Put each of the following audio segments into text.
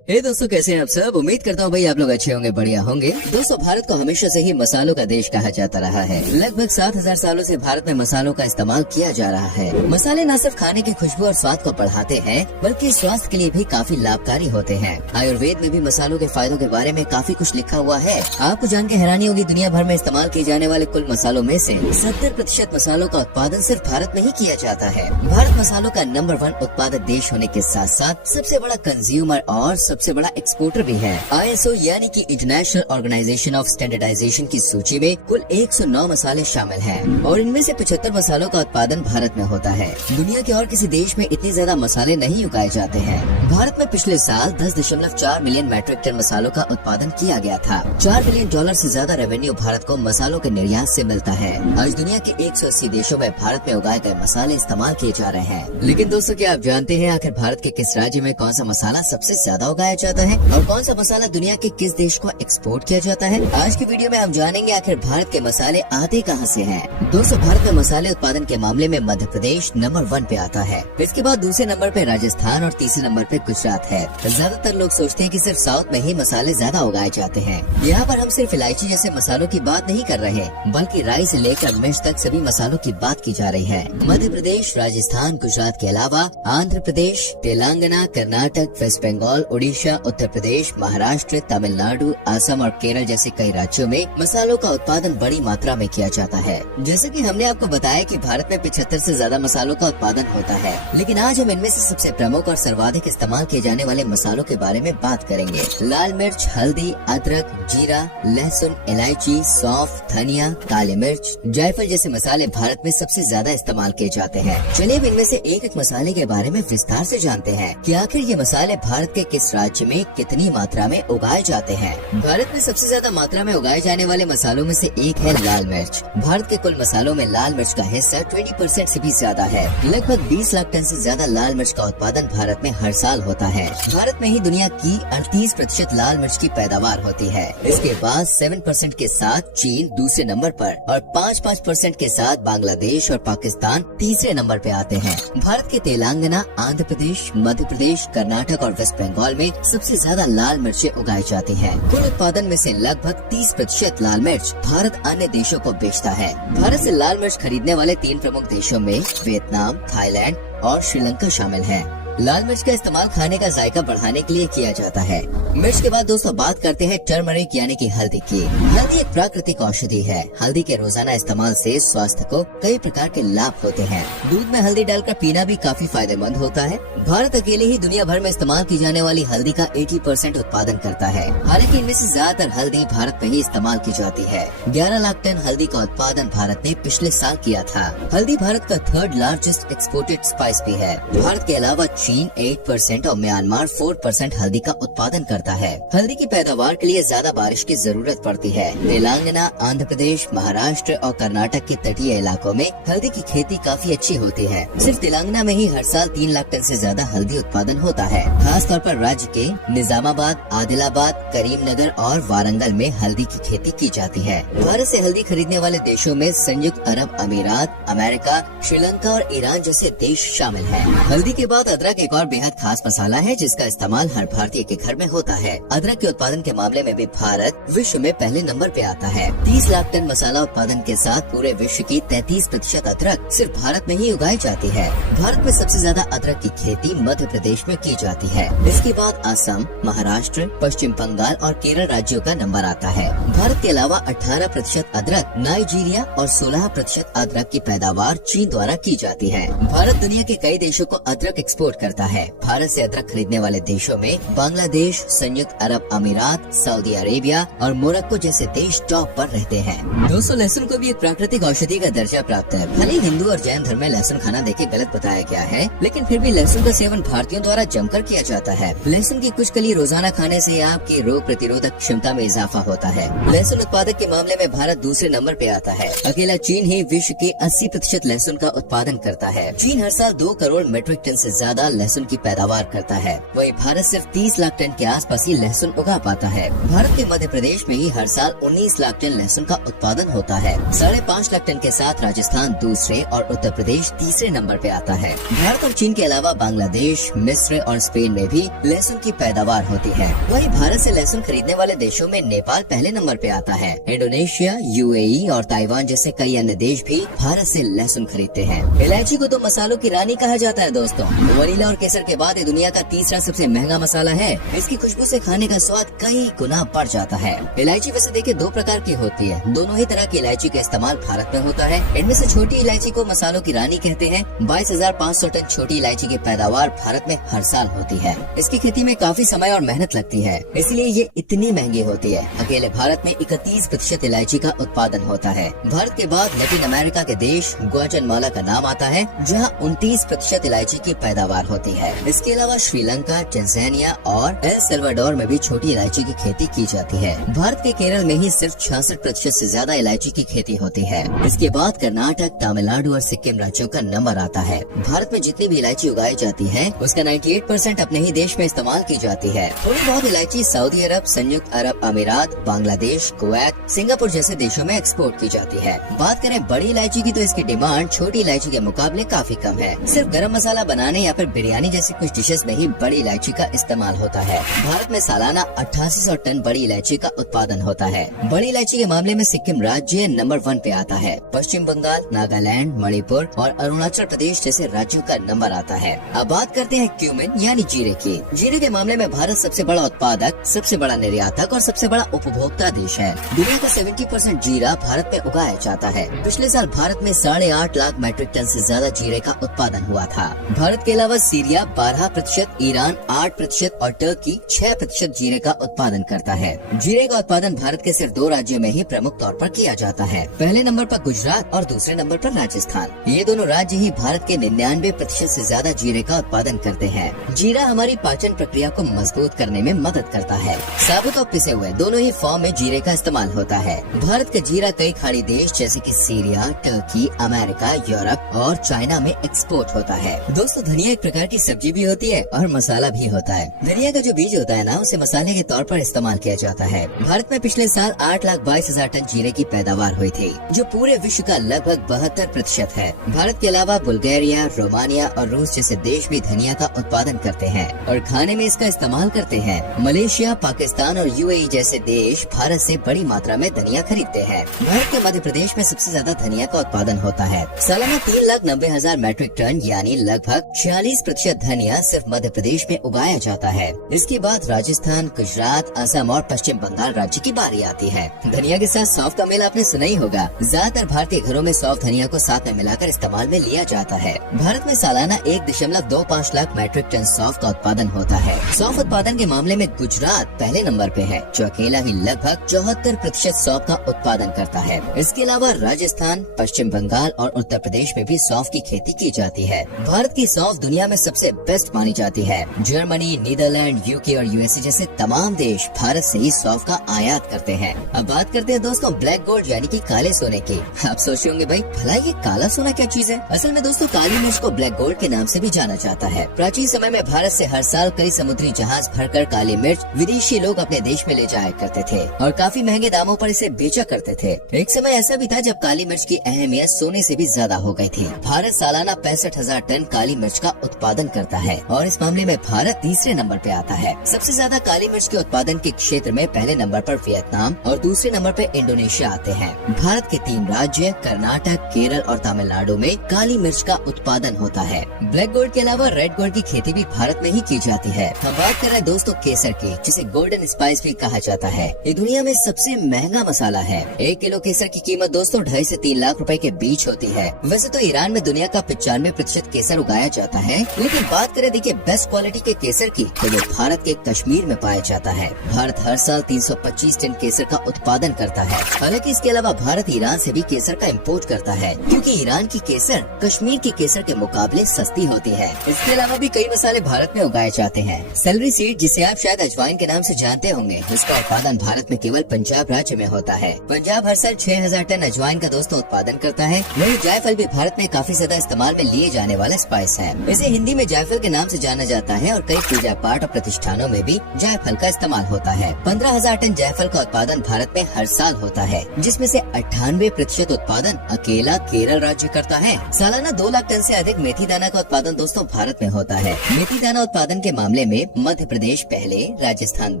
दोस्तों, कैसे हैं आप सब। उम्मीद करता हूँ भाई आप लोग अच्छे होंगे, बढ़िया होंगे। दोस्तों, भारत को हमेशा से ही मसालों का देश कहा जाता रहा है। लगभग 7000 सालों से भारत में मसालों का इस्तेमाल किया जा रहा है। मसाले न सिर्फ खाने की खुशबू और स्वाद को बढ़ाते हैं, बल्कि स्वास्थ्य के लिए भी काफी लाभकारी होते हैं। आयुर्वेद में भी मसालों के फायदों के बारे में काफी कुछ लिखा हुआ है। आपको जान के हैरानी होगी, दुनिया भर में इस्तेमाल किए जाने वाले कुल मसालों में से 70% मसालों का उत्पादन सिर्फ भारत में ही किया जाता है। भारत मसालों का नंबर 1 उत्पादक देश होने के साथ साथ सबसे बड़ा कंज्यूमर और सबसे बड़ा एक्सपोर्टर भी है। ISO यानी कि इंटरनेशनल ऑर्गेनाइजेशन ऑफ स्टैंडर्डाइजेशन की सूची में कुल 109 मसाले शामिल हैं और इनमें से 75 मसालों का उत्पादन भारत में होता है। दुनिया के और किसी देश में इतने ज्यादा मसाले नहीं उगाए जाते हैं। भारत में पिछले साल 10.4 मिलियन मैट्रिक टन मसालों का उत्पादन किया गया था। $4 बिलियन से ज्यादा रेवेन्यू भारत को मसालों के निर्यात से मिलता है। आज दुनिया के 180 देशों में भारत में उगाए गए मसाले इस्तेमाल किए जा रहे हैं। लेकिन दोस्तों, क्या आप जानते हैं आखिर भारत के किस राज्य में कौन सा मसाला सबसे ज्यादा उगाया जाता है और कौन सा मसाला दुनिया के किस देश को एक्सपोर्ट किया जाता है? आज की वीडियो में हम जानेंगे आखिर भारत के मसाले आते कहां से हैं। दोस्तों, भारत में मसाले उत्पादन के मामले में मध्य प्रदेश नंबर 1 पे आता है। इसके बाद दूसरे नंबर पे राजस्थान और तीसरे नंबर पे गुजरात है। ज्यादातर लोग सोचते हैं कि सिर्फ साउथ में ही मसाले ज्यादा उगाए जाते हैं। यहाँ पर हम सिर्फ इलायची जैसे मसालों की बात नहीं कर रहे, बल्कि राई से लेकर मिर्च तक सभी मसालों की बात की जा रही है। मध्य प्रदेश, राजस्थान, गुजरात के अलावा आंध्र प्रदेश, तेलंगाना, कर्नाटक, वेस्ट बंगाल, उड़ीसा, उत्तर प्रदेश, महाराष्ट्र, तमिलनाडु, असम और केरल जैसे कई राज्यों में मसालों का उत्पादन बड़ी मात्रा में किया जाता है। जैसे कि हमने आपको बताया कि भारत में 75 से ज्यादा मसालों का उत्पादन होता है, लेकिन आज हम इनमें से सबसे प्रमुख और सर्वाधिक इस्तेमाल किए जाने वाले मसालों के बारे में बात करेंगे। लाल मिर्च, हल्दी, अदरक, जीरा, लहसुन, इलायची, सौंफ, धनिया, काली मिर्च, जायफल जैसे मसाले भारत में सबसे ज्यादा इस्तेमाल किए जाते हैं। चलिए अब इनमें से एक एक मसाले के बारे में विस्तार से जानते हैं कि आखिर ये मसाले भारत के किस राज्य में कितनी मात्रा में उगाए जाते हैं। भारत में सबसे ज्यादा मात्रा में उगाए जाने वाले मसालों में से एक है लाल मिर्च। भारत के कुल मसालों में लाल मिर्च का हिस्सा 20% से भी ज्यादा है। लगभग 20 लाख टन से ज्यादा लाल मिर्च का उत्पादन भारत में हर साल होता है। भारत में ही दुनिया की 38% लाल मिर्च की पैदावार होती है। इसके बाद 7% के साथ चीन दूसरे नंबर पर और 5% के साथ बांग्लादेश और पाकिस्तान तीसरे नंबर पे आते हैं। भारत के तेलंगाना, आंध्र प्रदेश, मध्य प्रदेश, कर्नाटक और वेस्ट बंगाल में सबसे ज्यादा लाल मिर्चें उगाई जाती हैं। कुल उत्पादन में से लगभग 30% लाल मिर्च भारत अन्य देशों को बेचता है। भारत से लाल मिर्च खरीदने वाले 3 प्रमुख देशों में वियतनाम, थाईलैंड और श्रीलंका शामिल हैं। लाल मिर्च का इस्तेमाल खाने का जायका बढ़ाने के लिए किया जाता है। मिर्च के बाद दोस्तों बात करते हैं टर्मरिक यानी कि हल्दी की। हल्दी एक प्राकृतिक औषधि है। हल्दी के रोजाना इस्तेमाल से स्वास्थ्य को कई प्रकार के लाभ होते हैं। दूध में हल्दी डालकर पीना भी काफी फायदेमंद होता है। भारत अकेले ही दुनिया भर में इस्तेमाल की जाने वाली हल्दी का 80% उत्पादन करता है। हालांकि इनमें से ज्यादातर हल्दी भारत में ही इस्तेमाल की जाती है। 11 लाख टन हल्दी का उत्पादन भारत ने पिछले साल किया था। हल्दी भारत का 3rd लार्जेस्ट एक्सपोर्टेड स्पाइस भी है। भारत के अलावा चीन 8% और म्यांमार 4% हल्दी का उत्पादन करता है। हल्दी की पैदावार के लिए ज्यादा बारिश की जरूरत पड़ती है। तेलंगाना, आंध्र प्रदेश, महाराष्ट्र और कर्नाटक के तटीय इलाकों में हल्दी की खेती काफी अच्छी होती है। सिर्फ तेलंगाना में ही हर साल 3 लाख टन से ज्यादा हल्दी उत्पादन होता है। खास तौर पर राज्य के निजामाबाद, आदिलाबाद, करीमनगर और वारंगल में हल्दी की खेती की जाती है। भारत से हल्दी खरीदने वाले देशों में संयुक्त अरब अमीरात, अमेरिका, श्रीलंका और ईरान जैसे देश शामिल हैं। हल्दी के बाद अदरक एक और बेहद खास मसाला है जिसका इस्तेमाल हर भारतीय के घर में होता है। अदरक के उत्पादन के मामले में भी भारत विश्व में पहले नंबर पे आता है। 30 लाख टन मसाला उत्पादन के साथ पूरे विश्व की 33% अदरक सिर्फ भारत में ही उगाई जाती है। भारत में सबसे ज्यादा अदरक की खेती मध्य प्रदेश में की जाती है। इसके बाद असम, महाराष्ट्र, पश्चिम बंगाल और केरल राज्यों का नंबर आता है। भारत के अलावा 18% अदरक नाइजीरिया और 16% अदरक की पैदावार चीन द्वारा की जाती है। भारत दुनिया के कई देशों को अदरक एक्सपोर्ट करता है। भारत से अदरक खरीदने वाले देशों में बांग्लादेश, संयुक्त अरब अमीरात, सऊदी अरेबिया और मोरक्को जैसे देश टॉप पर रहते हैं। दोस्तों, लहसुन को भी एक प्राकृतिक औषधि का दर्जा प्राप्त है। भले हिंदू और जैन धर्म में लहसुन खाना देखे गलत बताया गया है, लेकिन फिर भी लहसुन का सेवन भारतीयों द्वारा जमकर किया जाता है। लहसुन की कुछ कली रोजाना खाने से आपकी रोग प्रतिरोधक क्षमता में इजाफा होता है। लहसुन उत्पादक के मामले में भारत दूसरे नंबर पे आता है। अकेला चीन ही विश्व के 80% लहसुन का उत्पादन करता है। चीन हर साल 2 करोड़ मीट्रिक टन से ज्यादा लहसुन की पैदावार करता है। वही भारत सिर्फ 30 लाख टन के आसपास ही लहसुन उगा पाता है। भारत के मध्य प्रदेश में ही हर साल 19 लाख टन लहसुन का उत्पादन होता है। 5.5 लाख टन के साथ राजस्थान दूसरे और उत्तर प्रदेश तीसरे नंबर पे आता है। भारत और चीन के अलावा बांग्लादेश, मिस्र और स्पेन में भी लहसुन की पैदावार होती है। वही भारत से लहसुन खरीदने वाले देशों में नेपाल पहले नंबर पे आता है। इंडोनेशिया, यूएई और ताइवान जैसे कई अन्य देश भी भारत से लहसुन खरीदते हैं। इलायची को तो मसालों की रानी कहा जाता है दोस्तों। वनीला और केसर के बाद ये दुनिया का तीसरा सबसे महंगा मसाला है। इसकी खुशबू से खाने का स्वाद कई गुना बढ़ जाता है। इलायची वैसे देखिए दो प्रकार की होती है। दोनों ही तरह की इलायची का इस्तेमाल भारत में होता है। इनमें से छोटी इलायची को मसालों की रानी कहते हैं। 22,500 टन छोटी इलायची की पैदावार भारत में हर साल होती है। इसकी खेती में काफी समय और मेहनत लगती है, इसलिए ये इतनी महंगी होती है। अकेले भारत में 31% इलायची का उत्पादन होता है। भारत के बाद लैटिन अमेरिका के देश ग्वाटेमाला का नाम आता है, जहाँ 29% इलायची की पैदावार होती है। इसके अलावा श्रीलंका, टंजानिया और एल सल्वाडोर में भी छोटी इलायची की खेती की जाती है। भारत के केरल में ही सिर्फ 66% से ज्यादा इलायची की खेती होती है। इसके बाद कर्नाटक, तमिलनाडु और सिक्किम राज्यों का नंबर आता है। भारत में जितनी भी इलायची उगाई जाती है उसका 98% अपने ही देश में इस्तेमाल की जाती है। थोड़ी बहुत इलायची सऊदी अरब, संयुक्त अरब अमीरात, बांग्लादेश, कुवैत, सिंगापुर जैसे देशों में एक्सपोर्ट की जाती है। बात करें बड़ी इलायची की तो इसकी डिमांड छोटी इलायची के मुकाबले काफी कम है। सिर्फ गरम मसाला बनाने या फिर बिरयानी जैसी कुछ डिशेस में ही बड़ी इलायची का इस्तेमाल होता है। भारत में सालाना 8800 टन बड़ी इलायची का उत्पादन होता है। बड़ी इलायची के मामले में सिक्किम राज्य नंबर 1 पे आता है। पश्चिम बंगाल, नागालैंड, मणिपुर और अरुणाचल प्रदेश जैसे राज्यों का नंबर आता है। अब बात करते हैं क्यूमिन यानी जीरे की। जीरे के मामले में भारत सबसे बड़ा उत्पादक, सबसे बड़ा निर्यातक और सबसे बड़ा उपभोक्ता देश है। दुनिया का 70% जीरा भारत में उगाया जाता है। पिछले साल भारत में 8.5 लाख मैट्रिक टन से ज्यादा जीरे का उत्पादन हुआ था। भारत के अलावा सीरिया 12%, ईरान 8% और टर्की 6% जीरे का उत्पादन करता है। जीरे का उत्पादन भारत के सिर्फ 2 राज्यों में ही प्रमुख तौर पर किया जाता है। पहले नंबर पर गुजरात और दूसरे नंबर पर राजस्थान। ये दोनों राज्य ही भारत के 99% से ज्यादा जीरे का उत्पादन करते हैं। जीरा हमारी पाचन प्रक्रिया को मजबूत करने में मदद करता है। साबुत और पिसे हुए दोनों ही फॉर्म में जीरे का इस्तेमाल होता है। भारत का जीरा कई खाड़ी देश जैसे कि सीरिया, टर्की, अमेरिका, यूरोप और चाइना में एक्सपोर्ट होता है। दोस्तों धनिया एक प्रकार की सब्जी भी होती है और मसाला भी होता है। धनिया का जो बीज होता है ना, उसे मसाले के तौर पर इस्तेमाल किया जाता है। भारत में पिछले साल 8,22,000 टन जीरे की पैदावार हुई थी, जो पूरे विश्व का लगभग 72% है। भारत के अलावा बुल्गारिया, रोमानिया और रूस जैसे देश भी धनिया का उत्पादन करते हैं और खाने में इसका इस्तेमाल करते हैं। मलेशिया, पाकिस्तान और यूएई जैसे देश भारत से बड़ी मात्रा में धनिया खरीदते हैं। भारत के मध्य प्रदेश में सबसे ज्यादा धनिया का उत्पादन होता है। सालाना 3,90,000 मैट्रिक टन यानी लगभग 46% धनिया सिर्फ मध्य प्रदेश में उगाया जाता है। इसके बाद राजस्थान, गुजरात, असम और पश्चिम बंगाल राज्य की बारी आती है। धनिया के साथ सौंफ का मेल आपने सुना ही होगा। ज्यादातर भारतीय घरों में सौंफ धनिया को साथ में मिलाकर इस्तेमाल में लिया जाता है। भारत में सालाना 1.25 लाख मैट्रिक टन सौंफ का उत्पादन होता है। सौंफ उत्पादन के मामले में गुजरात पहले नंबर पे है, जो अकेला ही लगभग 74% सौंफ का उत्पादन करता है। इसके अलावा राजस्थान, पश्चिम बंगाल और उत्तर प्रदेश में भी सौंफ की खेती की जाती है। भारत की सौंफ दुनिया में सबसे बेस्ट मानी जाती है। जर्मनी, नीदरलैंड, यूके और यूएसए जैसे तमाम देश भारत से ही सौंफ का आयात करते हैं। अब बात करते हैं दोस्तों ब्लैक गोल्ड यानी कि काले सोने की। आप सोच रहे होंगे भाई भला ये काला सोना क्या चीज है? असल में दोस्तों काली मिर्च को ब्लैक गोल्ड के नाम से भी जाना जाता है। प्राचीन समय में भारत से हर साल कई समुद्री जहाज भरकर काली मिर्च विदेशी लोग अपने देश में ले जाया करते थे और काफी महंगे दामों पर इसे बेचा करते थे। एक समय ऐसा भी था जब काली मिर्च की अहमियत सोने से भी ज्यादा हो गई थी। भारत सालाना 65,000 टन काली मिर्च का उत्पादन करता है और इस मामले में भारत तीसरे नंबर पे आता है। सबसे ज्यादा काली मिर्च के उत्पादन के क्षेत्र में पहले नंबर पर वियतनाम और दूसरे नंबर पर इंडोनेशिया आते हैं। भारत के 3 राज्य कर्नाटक, केरल और तमिलनाडु में काली मिर्च का उत्पादन होता है। ब्लैक गोल्ड के अलावा रेड गोल्ड की खेती भी भारत में ही की जाती है। हम बात कर रहे हैं दोस्तों केसर की, जिसे गोल्डन स्पाइस भी कहा जाता है। ये दुनिया में सबसे महंगा मसाला है। 1 किलो केसर की कीमत दोस्तों 2.5 से 3 लाख रुपए के बीच होती है। वैसे तो ईरान में दुनिया का 95% केसर उगाया जाता है, लेकिन बात करें देखिए बेस्ट क्वालिटी के केसर की, तो वो भारत के कश्मीर में पाया जाता है। भारत हर साल 325 टन केसर का उत्पादन करता है। हालांकि इसके अलावा भारत ईरान से भी केसर का इम्पोर्ट करता है, क्योंकि ईरान की केसर कश्मीर की केसर के मुकाबले सस्ती होती है। इसके अलावा भी कई मसाले भारत में उगाए जाते हैं। सेलरी सीड, जिसे आप शायद अजवाइन के नाम से जानते होंगे, इसका उत्पादन भारत में केवल पंजाब राज्य में होता है। पंजाब हर साल 6,000 टन अजवाइन का दोस्तों उत्पादन करता है। वही जायफल भी भारत में काफी ज्यादा इस्तेमाल में लिए जाने वाला स्पाइस है। इसे हिंदी हिंदी में जायफल के नाम से जाना जाता है और कई पूजा पाठ और प्रतिष्ठानों में भी जायफल का इस्तेमाल होता है। 15,000 टन जायफल का उत्पादन भारत में हर साल होता है, जिसमें से 98% उत्पादन अकेला केरल राज्य करता है। सालाना 2 लाख टन से अधिक मेथी दाना का उत्पादन दोस्तों भारत में होता है। मेथी दाना उत्पादन के मामले में मध्य प्रदेश पहले, राजस्थान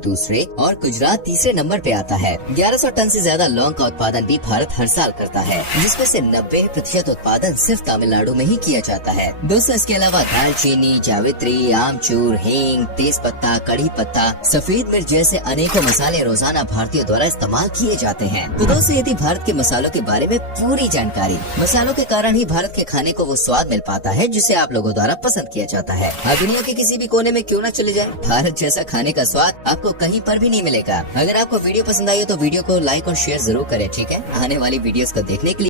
दूसरे और गुजरात तीसरे नंबर पे आता है। 1100 टन से ज्यादा लौंग का उत्पादन भी भारत हर साल करता है, जिसमें से 90% उत्पादन सिर्फ तमिलनाडु में ही किया जाता है। दोस्तों इसके अलावा दालचीनी, जावित्री, आमचूर, हींग, तेज पत्ता, कड़ी पत्ता, सफेद मिर्च जैसे अनेकों मसाले रोजाना भारतीयों द्वारा इस्तेमाल किए जाते हैं। तो दोस्तों यदि भारत के मसालों के बारे में पूरी जानकारी, मसालों के कारण ही भारत के खाने को वो स्वाद मिल पाता है जिसे आप लोगों द्वारा पसंद किया जाता है। आप दुनिया के किसी भी कोने में क्यों न चले जाए, भारत जैसा खाने का स्वाद आपको कहीं पर भी नहीं मिलेगा। अगर आपको वीडियो पसंद आई हो तो वीडियो को लाइक और शेयर जरूर करें, ठीक है। आने वाली वीडियोस को देखने के लिए